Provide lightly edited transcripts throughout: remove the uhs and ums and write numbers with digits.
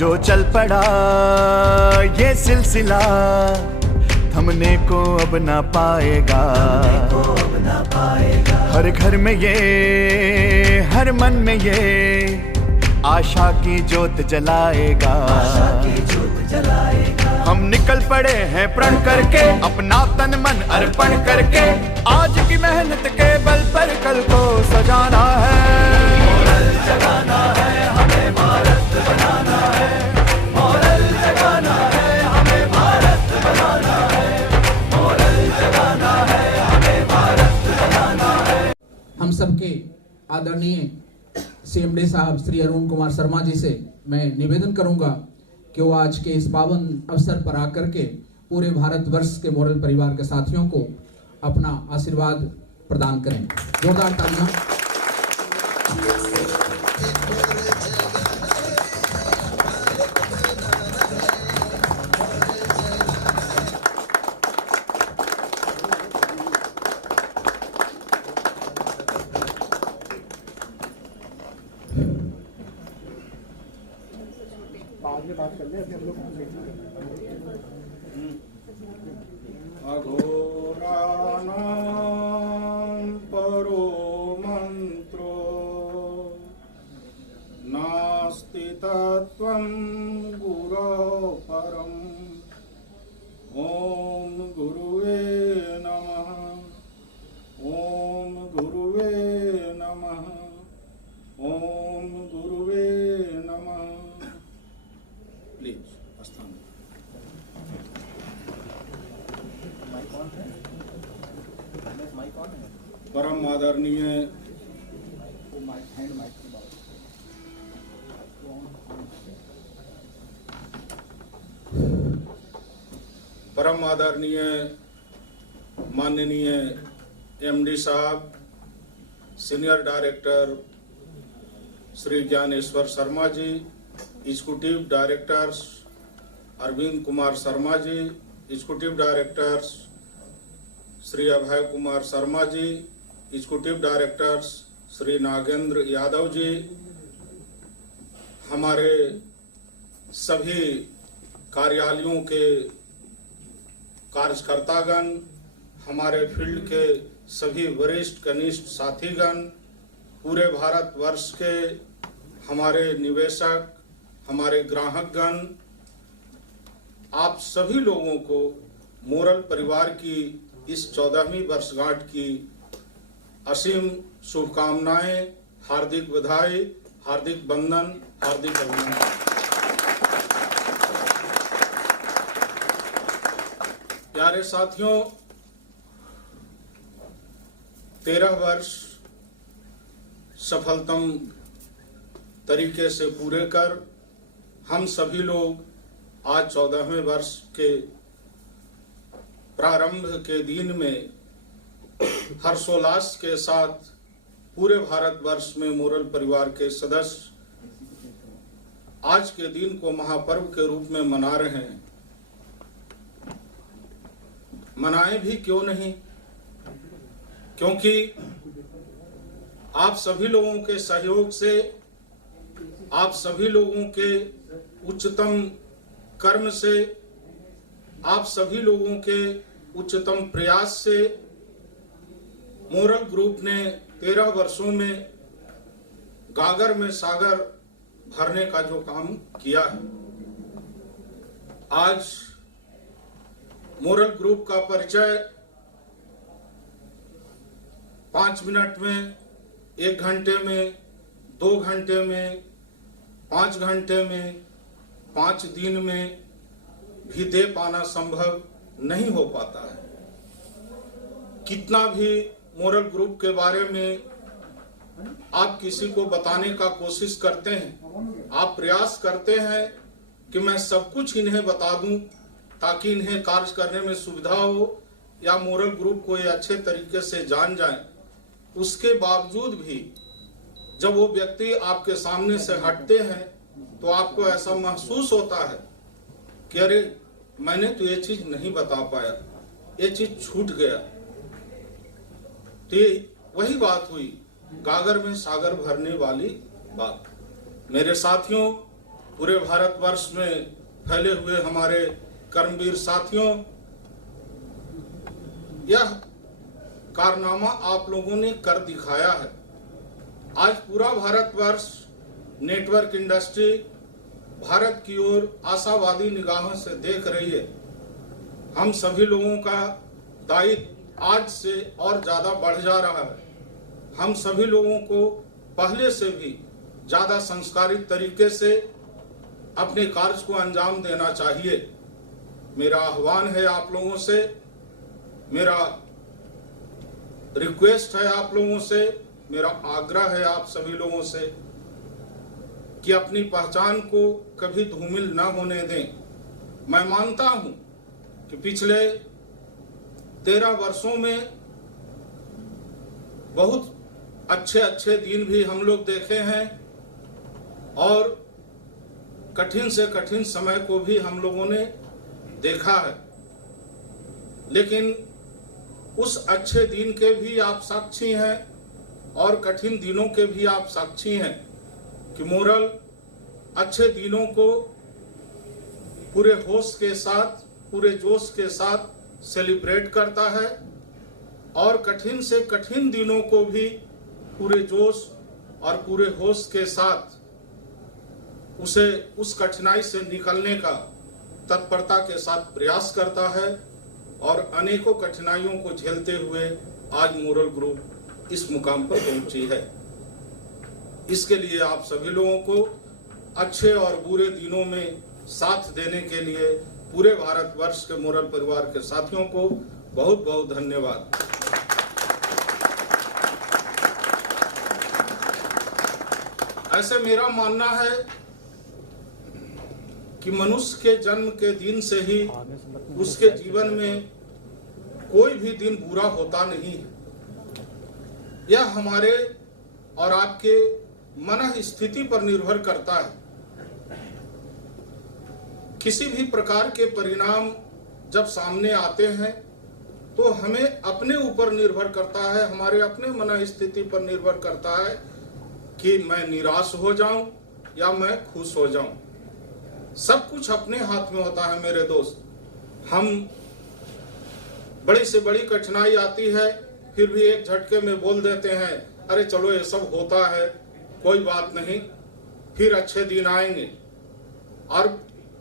जो चल पड़ा ये सिलसिला थमने को अब ना पाएगा। हर घर में ये, हर मन में ये आशा की जोत जलाएगा। हम निकल पड़े हैं प्रण करके, अपना तन मन अर्पण करके, आज की मेहनत के बल पर कल को सजाना है। मोरल जगाना है, हमें भारत बनाना है। मोरल जगाना है, हमें भारत बनाना है। मोरल जगाना है, हमें भारत बनाना है। हम सबके आदरणीय CMD साहब श्री अरुण कुमार शर्मा जी से मैं निवेदन करूंगा कि वो आज के इस पावन अवसर पर आकर के पूरे भारतवर्ष के मोरल परिवार के साथियों को अपना आशीर्वाद प्रदान करें। जोरदार तालियां। बात कर ले अभी हम लोग अघोराणां परो मंत्रो नास्ति तत्त्वं गुरो परम्। ओम गुरुवे नमः। ओम गुरुवे नमः। ओम गुरुवे नमः। प्लीज स्थान। परम आदरणीय माननीय MD साहब, senior director Shri Dnyaneshwar Sharma ji, executive directors Arvind Kumar Sharma ji, executive directors Shri Abhay Kumar Sharma ji, executive directors Shri Nagendra Yadav ji, हमारे सभी कार्यालयों के कार्यकर्तागण, हमारे फील्ड के सभी वरिष्ठ कनिष्ठ साथीगण, पूरे भारतवर्ष के हमारे निवेशक, हमारे ग्राहकगण, आप सभी लोगों को मोरल परिवार की इस 14वीं वर्षगांठ की असीम शुभकामनाएं, हार्दिक बधाई, हार्दिक वंदन, हार्दिक अभिनंदन। प्यारे साथियों, 13 वर्ष सफलतम तरीके से पूरे कर हम सभी लोग आज 14वें वर्ष के प्रारंभ के दिन में हर्षोल्लास के साथ पूरे भारतवर्ष में मोरल परिवार के सदस्य आज के दिन को महापर्व के रूप में मना रहे हैं। मनाएं भी क्यों नहीं, क्योंकि आप सभी लोगों के सहयोग से, आप सभी लोगों के उच्चतम कर्म से, आप सभी लोगों के उच्चतम प्रयास से मोरल ग्रुप ने 13 वर्षों में गागर में सागर भरने का जो काम किया है। आज मोरल ग्रुप का परिचय 5 मिनट में, 1 घंटे में, 2 घंटे में, 5 घंटे में, 5 दिन में भी दे पाना संभव नहीं हो पाता है। कितना भी मोरल ग्रुप के बारे में आप किसी को बताने का कोशिश करते हैं, आप प्रयास करते हैं कि मैं सब कुछ इन्हें बता दूं ताकि इन्हें कार्य करने में सुविधा हो या मोरल ग्रुप को ये अच्छे तरीके से जान जाएं। उसके बावजूद भी जब वो व्यक्ति आपके सामने से हटते हैं तो आपको ऐसा महसूस होता है कि अरे मैंने तो ये चीज नहीं बता पाया, ये चीज छूट गया। तो वही बात हुई, गागर में सागर भरने वाली बात। मेरे साथियों, पूरे भारतवर्ष में फैले हुए हमारे कर्मवीर साथियों, यह कारनामा आप लोगों ने कर दिखाया है। आज पूरा भारतवर्ष नेटवर्क इंडस्ट्री भारत की ओर आशावादी निगाहों से देख रही है। हम सभी लोगों का दायित्व आज से और ज्यादा बढ़ जा रहा है। हम सभी लोगों को पहले से भी ज्यादा संस्कारित तरीके से अपने कार्य को अंजाम देना चाहिए। मेरा आह्वान है आप लोगों से, मेरा रिक्वेस्ट है आप लोगों से, मेरा आग्रह है आप सभी लोगों से कि अपनी पहचान को कभी धूमिल न होने दें। मैं मानता हूं कि पिछले 13 वर्षों में बहुत अच्छे दिन भी हम लोग देखे हैं और कठिन से कठिन समय को भी हम लोगों ने देखा है, लेकिन उस अच्छे दिन के भी आप साक्षी हैं और कठिन दिनों के भी आप साक्षी हैं कि मोरल अच्छे दिनों को पूरे होश के साथ, पूरे जोश के साथ सेलिब्रेट करता है और कठिन से कठिन दिनों को भी पूरे जोश और पूरे होश के साथ उसे उस कठिनाई से निकलने का तत्परता के साथ प्रयास करता है और अनेकों कठिनाइयों को झेलते हुए आज मोरल ग्रुप इस मुकाम पर पहुंची है। इसके लिए आप सभी लोगों को अच्छे और बुरे दिनों में साथ देने के लिए पूरे भारतवर्ष के मोरल परिवार के साथियों को बहुत बहुत धन्यवाद। ऐसे मेरा मानना है कि मनुष्य के जन्म के दिन से ही उसके जीवन में कोई भी दिन बुरा होता नहीं है। यह हमारे और आपके मन स्थिति पर निर्भर करता है। किसी भी प्रकार के परिणाम जब सामने आते हैं तो हमें अपने ऊपर निर्भर करता है, हमारे अपने मन स्थिति पर निर्भर करता है कि मैं निराश हो जाऊं या मैं खुश हो जाऊं। सब कुछ अपने हाथ में होता है मेरे दोस्त। हम बड़ी से बड़ी कठिनाई आती है फिर भी एक झटके में बोल देते हैं अरे चलो ये सब होता है, कोई बात नहीं, फिर अच्छे दिन आएंगे और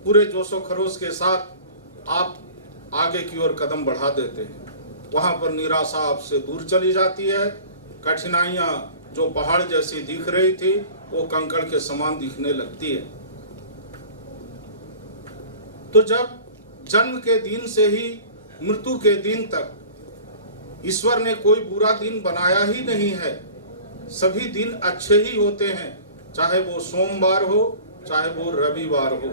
पूरे जोशो खरोश के साथ आप आगे की ओर कदम बढ़ा देते हैं। वहां पर निराशा आपसे दूर चली जाती है। कठिनाइयां जो पहाड़ जैसी दिख रही थी वो कंकड़ के समान दिखने लगती है। तो जब जन्म के दिन से ही मृत्यु के दिन तक ईश्वर ने कोई बुरा दिन बनाया ही नहीं है। सभी दिन अच्छे ही होते हैं, चाहे वो सोमवार हो चाहे वो रविवार हो,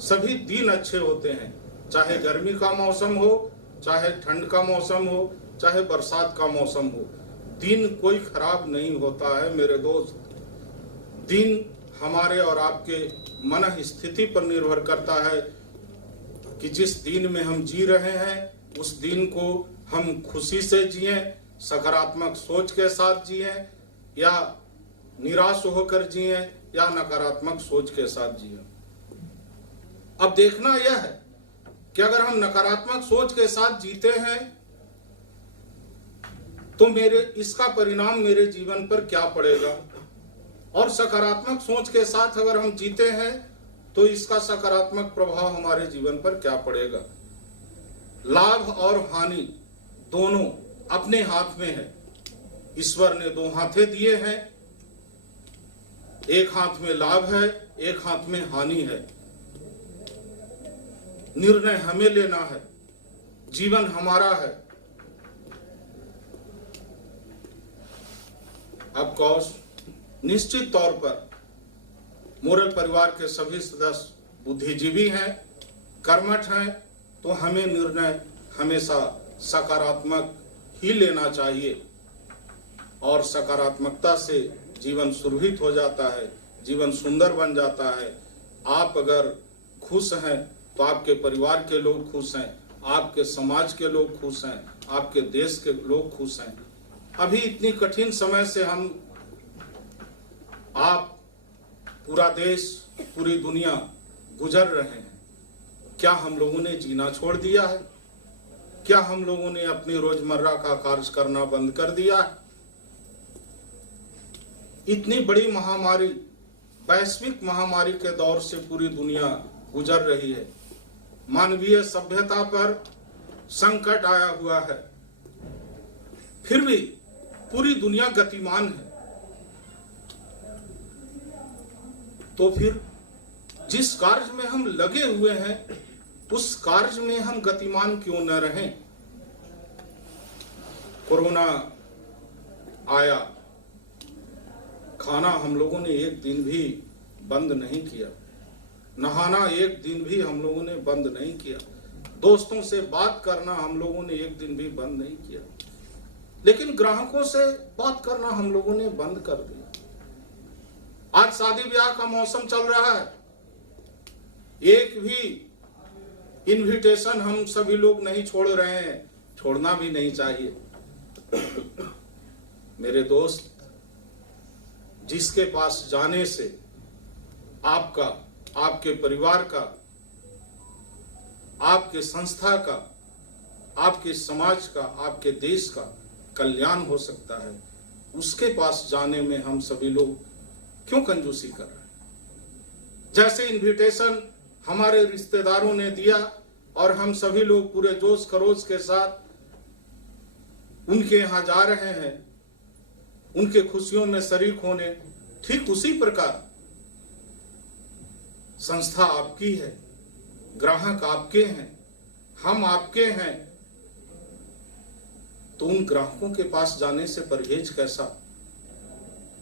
सभी दिन अच्छे होते हैं। चाहे गर्मी का मौसम हो, चाहे ठंड का मौसम हो, चाहे बरसात का मौसम हो, दिन कोई खराब नहीं होता है मेरे दोस्त। दिन हमारे और आपके मन स्थिति पर निर्भर करता है कि जिस दिन में हम जी रहे हैं उस दिन को हम खुशी से जिएं, सकारात्मक सोच के साथ जिएं या निराश होकर जिएं या नकारात्मक सोच के साथ जिएं। अब देखना यह है कि अगर हम नकारात्मक सोच के साथ जीते हैं तो इसका परिणाम मेरे जीवन पर क्या पड़ेगा, और सकारात्मक सोच के साथ अगर हम जीते हैं तो इसका सकारात्मक प्रभाव हमारे जीवन पर क्या पड़ेगा। लाभ और हानि दोनों अपने हाथ में है। ईश्वर ने दो हाथे दिए हैं, एक हाथ में लाभ है, एक हाथ में हानि है। निर्णय हमें लेना है, जीवन हमारा है। अब कौश निश्चित तौर पर मोरल परिवार के सभी सदस्य बुद्धिजीवी हैं, कर्मठ हैं, तो हमें निर्णय हमेशा सकारात्मक ही लेना चाहिए और सकारात्मकता से जीवन सुरभित हो जाता है, जीवन सुंदर बन जाता है। आप अगर खुश हैं तो आपके परिवार के लोग खुश हैं, आपके समाज के लोग खुश हैं, आपके देश के लोग खुश हैं। अभी इतनी कठिन समय से आप पूरा देश पूरी दुनिया गुजर रहे हैं, क्या हम लोगों ने जीना छोड़ दिया है? क्या हम लोगों ने अपनी रोजमर्रा का कार्य करना बंद कर दिया है? इतनी बड़ी महामारी, वैश्विक महामारी के दौर से पूरी दुनिया गुजर रही है। मानवीय सभ्यता पर संकट आया हुआ है, फिर भी पूरी दुनिया गतिमान है। तो फिर जिस कार्य में हम लगे हुए हैं, उस कार्य में हम गतिमान क्यों न रहें? कोरोना आया, खाना हम लोगों ने एक दिन भी बंद नहीं किया, नहाना एक दिन भी हम लोगों ने बंद नहीं किया, दोस्तों से बात करना हम लोगों ने एक दिन भी बंद नहीं किया, लेकिन ग्राहकों से बात करना हम लोगों ने बंद कर दिया। आज शादी ब्याह का मौसम चल रहा है, एक भी इनविटेशन हम सभी लोग नहीं छोड़ रहे हैं, छोड़ना भी नहीं चाहिए। मेरे दोस्त, जिसके पास जाने से आपका, आपके परिवार का, आपके संस्था का, आपके समाज का, आपके देश का कल्याण हो सकता है, उसके पास जाने में हम सभी लोग क्यों कंजूसी कर रहे हैं? जैसे इनविटेशन हमारे रिश्तेदारों ने दिया और हम सभी लोग पूरे जोश खरोश के साथ उनके यहां जा रहे हैं, उनके खुशियों में शरीक होने, ठीक उसी प्रकार संस्था आपकी है, ग्राहक आपके हैं, हम आपके हैं, तो उन ग्राहकों के पास जाने से परहेज कैसा?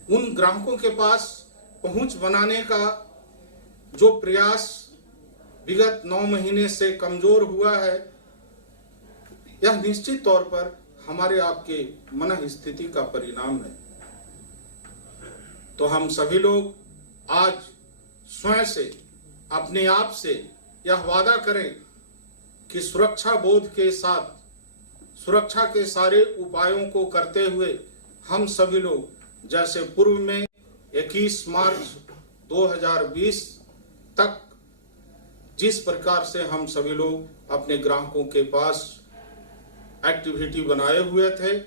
उन ग्राहकों के पास पहुंच बनाने का जो प्रयास विगत 9 महीने से कमजोर हुआ है, यह निश्चित तौर पर हमारे आपके मन स्थिति का परिणाम है। तो हम सभी लोग आज स्वयं से, अपने आप से यह वादा करें कि सुरक्षा बोध के साथ, सुरक्षा के सारे उपायों को करते हुए हम सभी लोग जैसे पूर्व में 21 मार्च 2020 तक जिस प्रकार से हम सभी लोग अपने ग्राहकों के पास एक्टिविटी बनाए हुए थे,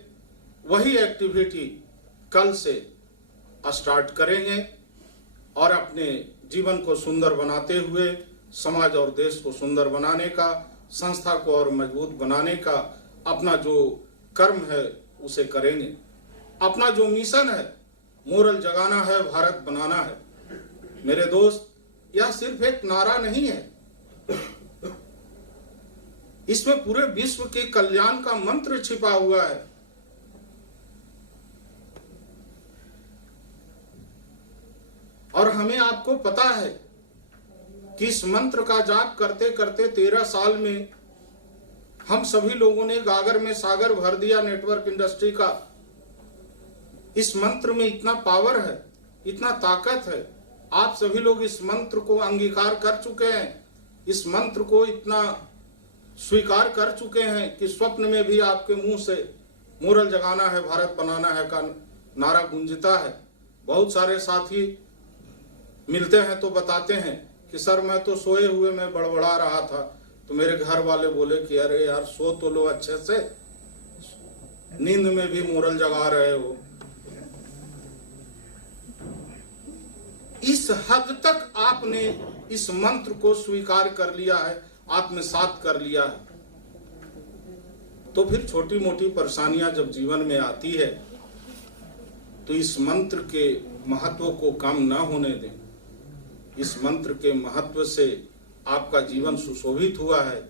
वही एक्टिविटी कल से स्टार्ट करेंगे और अपने जीवन को सुंदर बनाते हुए समाज और देश को सुंदर बनाने का, संस्था को और मजबूत बनाने का अपना जो कर्म है उसे करेंगे। अपना जो मिशन है, मोरल जगाना है, भारत बनाना है। मेरे दोस्त, यह सिर्फ एक नारा नहीं है, इसमें पूरे विश्व के कल्याण का मंत्र छिपा हुआ है। और हमें आपको पता है कि इस मंत्र का जाप करते करते 13 साल में हम सभी लोगों ने गागर में सागर भर दिया नेटवर्क इंडस्ट्री का। इस मंत्र में इतना पावर है, इतना ताकत है। आप सभी लोग इस मंत्र को अंगीकार कर चुके हैं, इस मंत्र को इतना स्वीकार कर चुके हैं कि स्वप्न में भी आपके मुंह से मोरल जगाना है, भारत बनाना है का नारा गूंजता है। बहुत सारे साथी मिलते हैं तो बताते हैं कि सर मैं तो सोए हुए मैं बड़बड़ा रहा था, तो मेरे घर वाले बोले कि अरे यार सो तो लो अच्छे से, नींद में भी मोरल जगा रहे हो। इस हद तक आपने इस मंत्र को स्वीकार कर लिया है, आत्मसात कर लिया है। तो फिर छोटी मोटी परेशानियां जब जीवन में आती है तो इस मंत्र के महत्व को कम ना होने दें। इस मंत्र के महत्व से आपका जीवन सुशोभित हुआ है।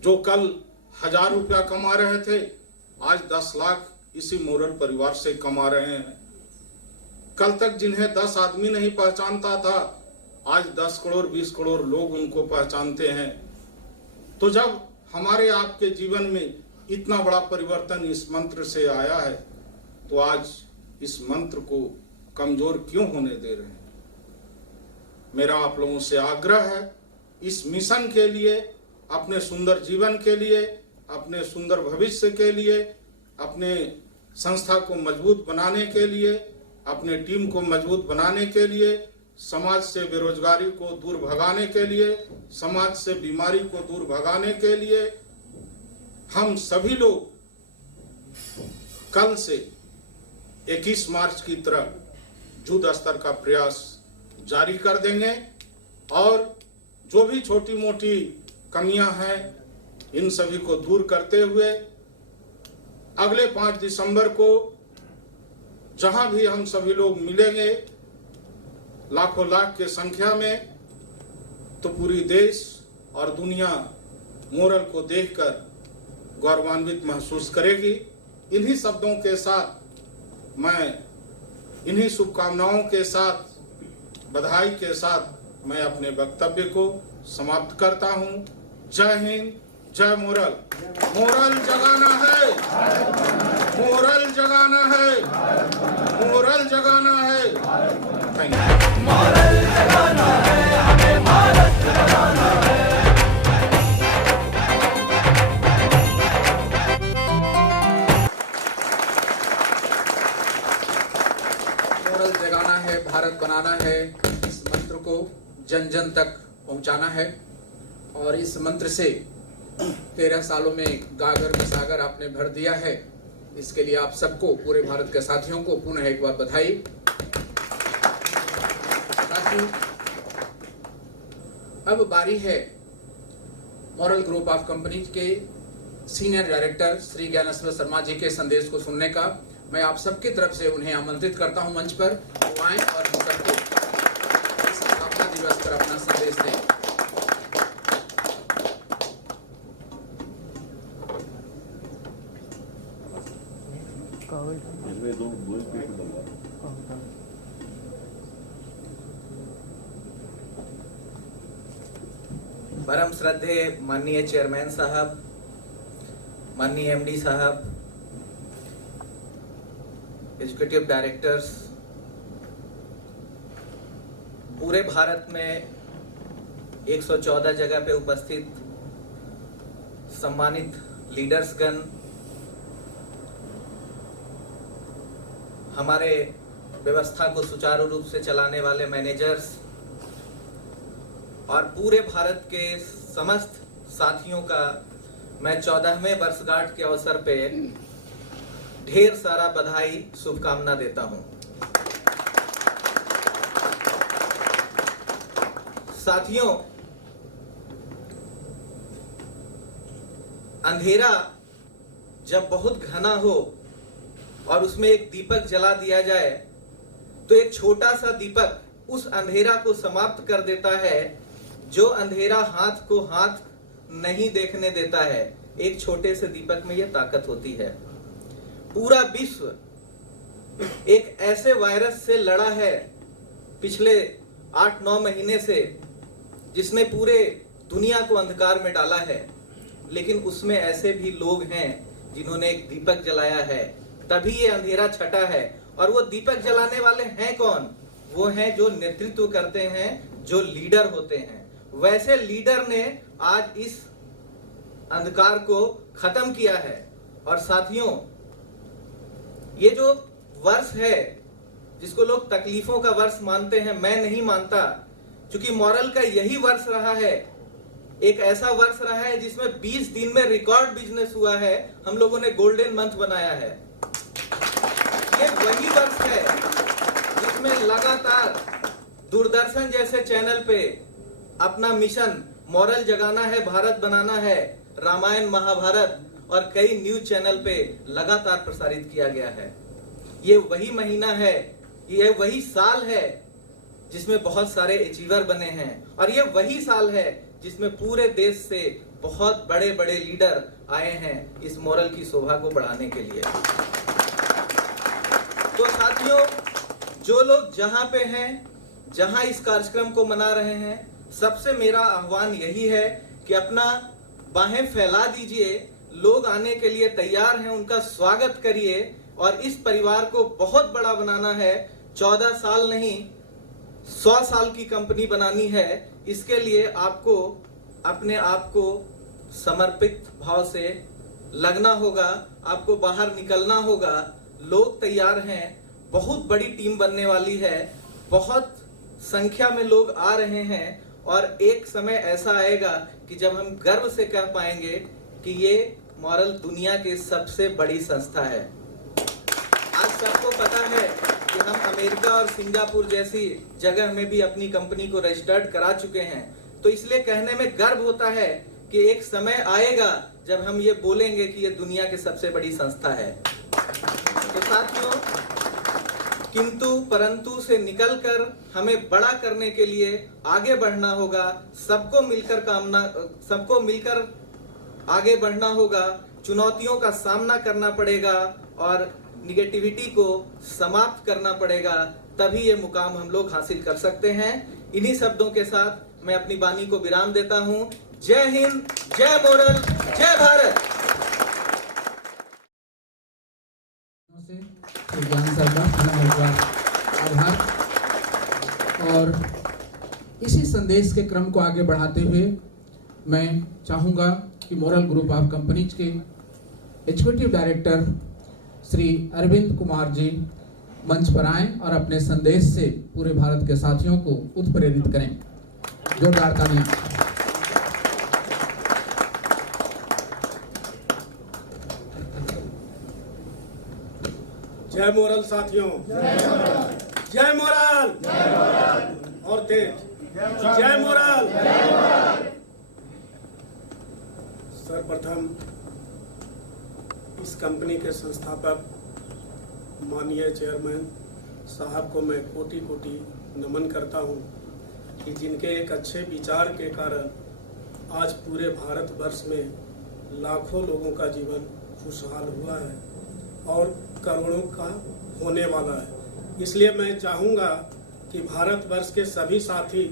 जो कल 1000 रुपया कमा रहे थे, आज 10 लाख इसी मोरल परिवार से कमा रहे हैं। कल तक जिन्हें 10 आदमी नहीं पहचानता था, आज 10 करोड़ 20 करोड़ लोग उनको पहचानते हैं। तो जब हमारे आपके जीवन में इतना बड़ा परिवर्तन इस मंत्र से आया है, तो आज इस मंत्र को कमजोर क्यों होने दे रहे हैं? मेरा आप लोगों से आग्रह है, इस मिशन के लिए, अपने सुंदर जीवन के लिए, अपने सुंदर भविष्य के लिए, अपने संस्था को मजबूत बनाने के लिए, अपने टीम को मजबूत बनाने के लिए समाज से बेरोजगारी को दूर भगाने के लिए, समाज से बीमारी को दूर भगाने के लिए हम सभी लोग कल से 21 मार्च की तरह युद्ध स्तर का प्रयास जारी कर देंगे और जो भी छोटी मोटी कमियां हैं इन सभी को दूर करते हुए अगले 5 दिसंबर को जहां भी हम सभी लोग मिलेंगे लाखों लाख के संख्या में, तो पूरी देश और दुनिया मोरल को देखकर गौरवान्वित महसूस करेगी। इन्हीं शब्दों के साथ मैं इन्हीं शुभकामनाओं के साथ, बधाई के साथ मैं अपने वक्तव्य को समाप्त करता हूं। जय हिंद, जय मोरल। मोरल जगाना है, मोरल जगाना है, मोरल जगाना है। Thank you. मोरल जगाना है, हमें भारत जगाना है। मोरल जगाना है, भारत बनाना है, इस मंत्र को जन जन तक पहुंचाना है। और इस मंत्र से 13 सालों में गागर में सागर आपने भर दिया है। इसके लिए आप सबको, पूरे भारत के साथियों को पुनः एक बार बधाई। साथियों, अब बारी है मॉरल ग्रुप ऑफ कंपनी के सीनियर डायरेक्टर श्री ज्ञानेश्वर शर्मा जी के संदेश को सुनने का। मैं आप सबकी तरफ से उन्हें आमंत्रित करता हूं मंच पर, वो आएं और हम सबको इस स्थापना दिवस पर अपना संदेश दें। परम श्रद्धेय माननीय चेयरमैन साहब, माननीय एमडी साहब, एग्जीक्यूटिव डायरेक्टर्स, पूरे भारत में 114 जगह पे उपस्थित सम्मानित लीडर्स गण, हमारे व्यवस्था को सुचारू रूप से चलाने वाले मैनेजर्स और पूरे भारत के समस्त साथियों का मैं 14वें वर्षगांठ के अवसर पे ढेर सारा बधाई, शुभकामना देता हूं। साथियों, अंधेरा जब बहुत घना हो और उसमें एक दीपक जला दिया जाए तो एक छोटा सा दीपक उस अंधेरा को समाप्त कर देता है। जो अंधेरा हाथ को हाथ नहीं देखने देता है, एक छोटे से दीपक में यह ताकत होती है। पूरा विश्व एक ऐसे वायरस से लड़ा है पिछले 8-9 महीने से, जिसने पूरे दुनिया को अंधकार में डाला है, लेकिन उसमें ऐसे भी लोग हैं जिन्होंने एक दीपक जलाया है, तभी ये अंधेरा छटा है। और वो दीपक जलाने वाले हैं कौन? वो हैं जो नेतृत्व करते हैं, जो लीडर होते हैं। वैसे लीडर ने आज इस अंधकार को खत्म किया है। और साथियों, ये जो वर्ष है जिसको लोग तकलीफों का वर्ष मानते हैं, मैं नहीं मानता, क्योंकि मॉरल का यही वर्ष रहा है। एक ऐसा वर्ष रहा है जिसमें 20 दिन में रिकॉर्ड बिजनेस हुआ है। हम लोगों ने गोल्डन मंथ बनाया है। ये वही वर्ष है जिसमें लगातार दूरदर्शन जैसे चैनल पे अपना मिशन मॉरल जगाना है, भारत बनाना है, रामायण महाभारत और कई न्यूज चैनल पे लगातार प्रसारित किया गया है। ये वही महीना है, ये वही साल है जिसमें बहुत सारे अचीवर बने हैं। और ये वही साल है जिसमें पूरे देश से बहुत बड़े बड़े लीडर आए हैं इस मॉरल की शोभा को बढ़ाने के लिए। तो साथियों, जो लोग जहां पे हैं, जहां इस कार्यक्रम को मना रहे हैं, सबसे मेरा आह्वान यही है कि अपना बाहें फैला दीजिए। लोग आने के लिए तैयार हैं, उनका स्वागत करिए। और इस परिवार को बहुत बड़ा बनाना है। 14 साल नहीं, 100 साल की कंपनी बनानी है। इसके लिए आपको अपने आप को समर्पित भाव से लगना होगा, आपको बाहर निकलना होगा। लोग तैयार हैं, बहुत बड़ी टीम बनने वाली है, बहुत संख्या में लोग आ रहे हैं और एक समय ऐसा आएगा कि जब हम गर्व से कह पाएंगे कि ये मॉरल दुनिया की सबसे बड़ी संस्था है। आज सबको पता है कि हम अमेरिका और सिंगापुर जैसी जगह में भी अपनी कंपनी को रजिस्टर्ड करा चुके हैं, तो इसलिए कहने में गर्व होता है कि एक समय आएगा जब हम ये बोलेंगे कि ये दुनिया की सबसे बड़ी संस्था है। तो साथियों, किंतु परंतु से निकलकर हमें बड़ा करने के लिए आगे बढ़ना होगा। सबको मिलकर आगे बढ़ना होगा, चुनौतियों का सामना करना पड़ेगा और निगेटिविटी को समाप्त करना पड़ेगा, तभी ये मुकाम हम लोग हासिल कर सकते हैं। इन्हीं शब्दों के साथ मैं अपनी वाणी को विराम देता हूं। जय हिंद, जय मोरल, जय भारत। ज्ञान सर का आभार। और इसी संदेश के क्रम को आगे बढ़ाते हुए मैं चाहूंगा कि मोरल ग्रुप ऑफ कंपनीज के एग्जीक्यूटिव डायरेक्टर श्री अरविंद कुमार जी मंच पर आएं और अपने संदेश से पूरे भारत के साथियों को उत्प्रेरित करें। जोरदार तालियां। जय मोरल साथियों, जय मोरल और तेज, जय मोरल। सर्वप्रथम इस कंपनी के संस्थापक माननीय चेयरमैन साहब को मैं कोटि कोटि नमन करता हूं कि जिनके एक अच्छे विचार के कारण आज पूरे भारतवर्ष में लाखों लोगों का जीवन खुशहाल हुआ है और करोड़ों का होने वाला है। इसलिए मैं चाहूँगा कि भारतवर्ष के सभी साथी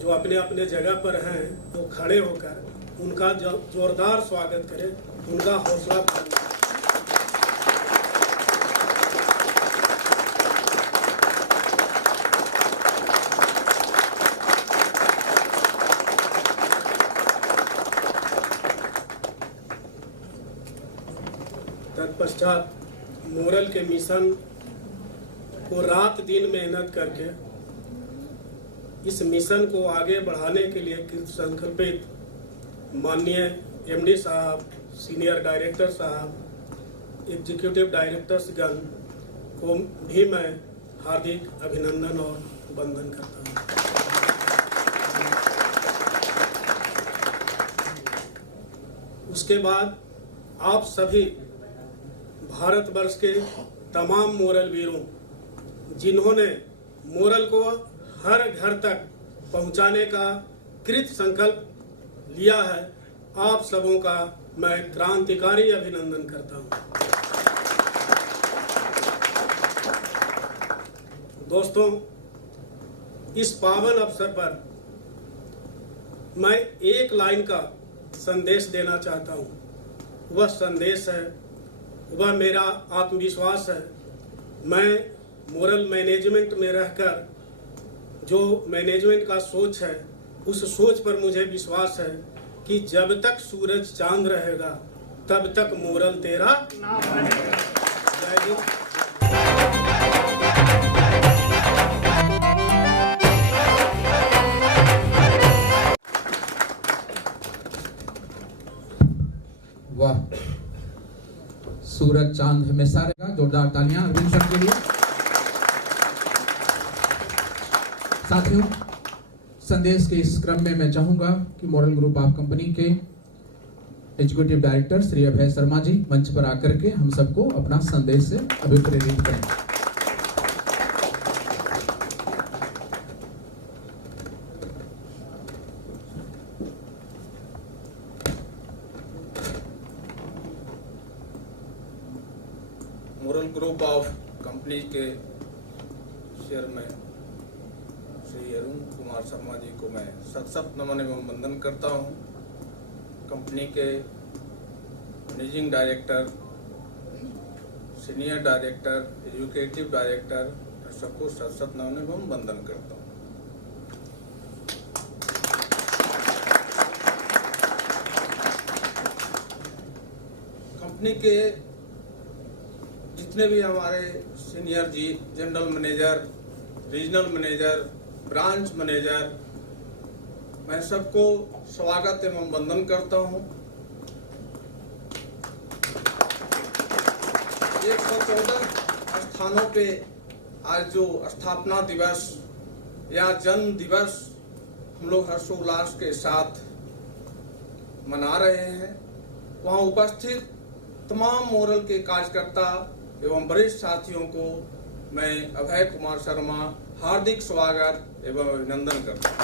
जो अपने अपने जगह पर हैं वो खड़े होकर उनका जोरदार स्वागत करें, उनका हौसला बढ़ाएं। तत्पश्चात मोरल के मिशन को रात दिन मेहनत करके इस मिशन को आगे बढ़ाने के लिए कृत संकल्पित माननीय एमडी साहब, सीनियर डायरेक्टर साहब, एग्जीक्यूटिव डायरेक्टर्स गण को भी मैं हार्दिक अभिनंदन और वंदन करता हूँ। उसके बाद आप सभी भारतवर्ष के तमाम मोरल वीरों जिन्होंने मोरल को हर घर तक पहुंचाने का कृत संकल्प लिया है, आप सबों का मैं क्रांतिकारी अभिनंदन करता हूं। दोस्तों, इस पावन अवसर पर मैं एक लाइन का संदेश देना चाहता हूं। वह संदेश है, वह मेरा आत्मविश्वास है। मैं मोरल मैनेजमेंट में रहकर जो मैनेजमेंट का सोच है, उस सोच पर मुझे विश्वास है कि जब तक सूरज चांद रहेगा तब तक मोरल तेरा नाम रहेगा। जय हिंद। वाह, सूरज चांद हमेशा रहेगा। जोरदार तालियां अरविंद सर के लिए। साथियों, संदेश के इस क्रम में मैं चाहूंगा कि मोरल ग्रुप ऑफ कंपनी के एग्जीक्यूटिव डायरेक्टर श्री अभय शर्मा जी मंच पर आकर के हम सबको अपना संदेश से अभिप्रेरित करें। मोरल ग्रुप ऑफ कंपनी के चेयरमैन श्री अरुण कुमार शर्मा जी को मैं सत नमन एवं वंदन करता हूं। कंपनी के managing director, senior director, educative director सबको सत नमन एवं वंदन करता हूं। कंपनी के जितने भी हमारे senior ji, general manager, regional manager, branch manager, मैं सबको स्वागत एवं वंदन करता हूं। 114 स्थानों पे आज जो स्थापना दिवस या जन्म दिवस हम लोग हर्षोल्लास के साथ मना रहे हैं, वहां उपस्थित तमाम मोरल के कार्यकर्ता एवं वरिष्ठ साथियों को मैं अभय कुमार शर्मा हार्दिक स्वागत एवं अभिनंदन करता हूं।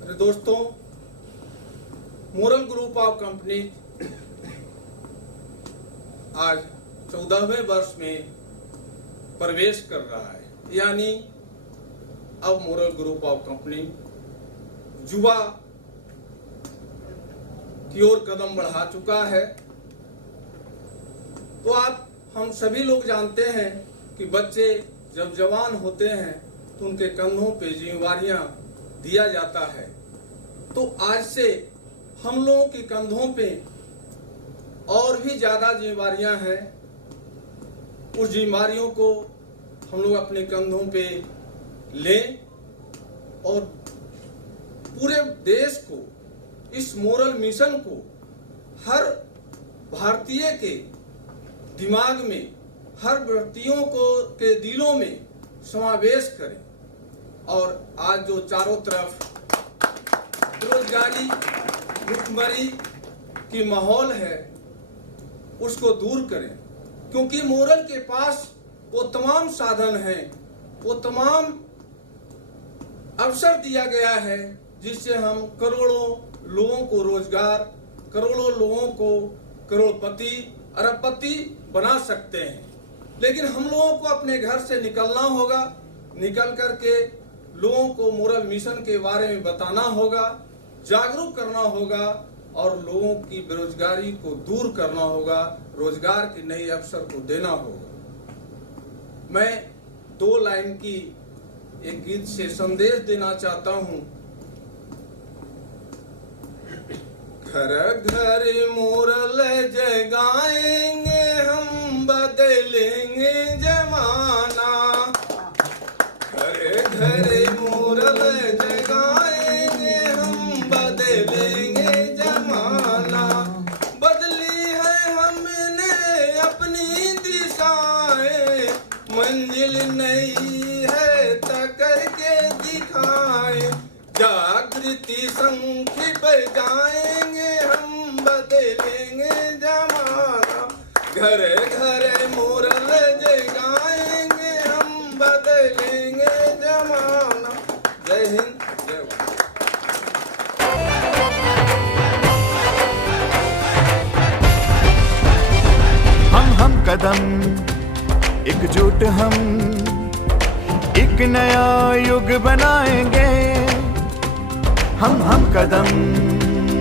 अरे दोस्तों, मोरल ग्रुप ऑफ कंपनी आज 14वें वर्ष में प्रवेश कर रहा है, यानी अब मोरल ग्रुप ऑफ कंपनी युवा की ओर कदम बढ़ा चुका है। तो हम सभी लोग जानते हैं कि बच्चे जब जवान होते हैं तो उनके कंधों पे जिम्मेवारियां दिया जाता है। तो आज से हम लोगों के कंधों पे और भी ज्यादा जिम्मेवारियां हैं। उस जिम्मेवारियों को हम लोग अपने कंधों पे लें और पूरे देश को, इस मोरल मिशन को हर भारतीय के दिमाग में, हर भारतीयों को के दिलों में समावेश करें और आज जो चारों तरफ बेरोजगारी, भुखमरी की माहौल है उसको दूर करें, क्योंकि मोरल के पास वो तमाम साधन हैं, वो तमाम अवसर दिया गया है जिससे हम करोड़ों लोगों को रोजगार, करोड़ों लोगों को करोड़पति, अरबपति बना सकते हैं। लेकिन हम लोगों को अपने घर से निकलना होगा, निकल करके लोगों को मोरल मिशन के बारे में बताना होगा, जागरूक करना होगा और लोगों की बेरोजगारी को दूर करना होगा, रोजगार के नए अवसर को देना होगा। मैं 2 लाइन की एक गीत से संदेश देना चाहता हूं। घर घर मोरल जगाएंगे हम, बदलेंगे जमाना। घर घर मोरल जगाएंगे हम, बदलेंगे जमाना। बदली है हमने अपनी दिशाएं, मंजिल नई है तकर के दिखाएं। जागृति शंख बजाएंगे हम, बदलेंगे जमाना। घर घर मोरल जगाएंगे हम, बदलेंगे जमाना। जय हिंद, जय भारत। हम कदम एकजुट, हम एक नया युग बनाएंगे। हम कदम